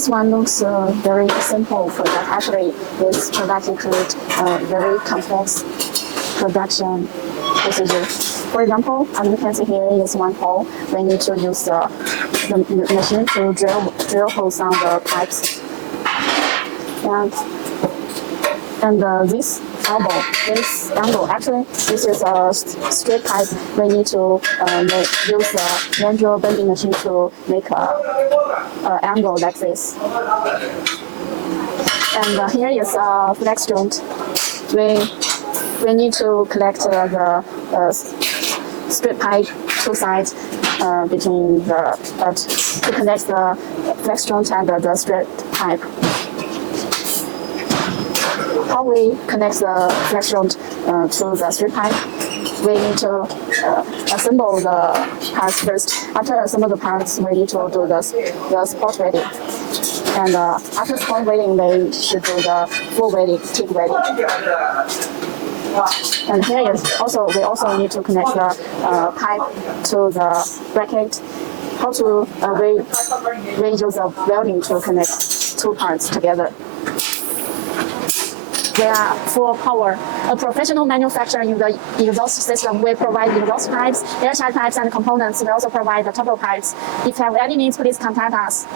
This one looks very simple product. Actually, this product includes very complex production procedure. For example, as you can see here is one hole. We need to use the machine to drill holes on the pipes. And this angle, actually, this is a straight pipe. We need to use the manual bending machine to make an angle like this. And here is a flex joint. We need to collect the straight pipe two sides between to connect the flex joint and the straight pipe. How we connect the flex joint to the straight pipe? We need to assemble the parts first. After assemble the parts, we need to do the spot welding. And after spot welding, we should do the full welding, TIG welding. And here is we also need to connect the pipe to the bracket. How to we use the welding to connect two parts together. We are Fupower, a professional manufacturer in the exhaust system. We provide exhaust pipes, air shaft pipes, and components. We also provide the turbo pipes. If you have any needs, please contact us.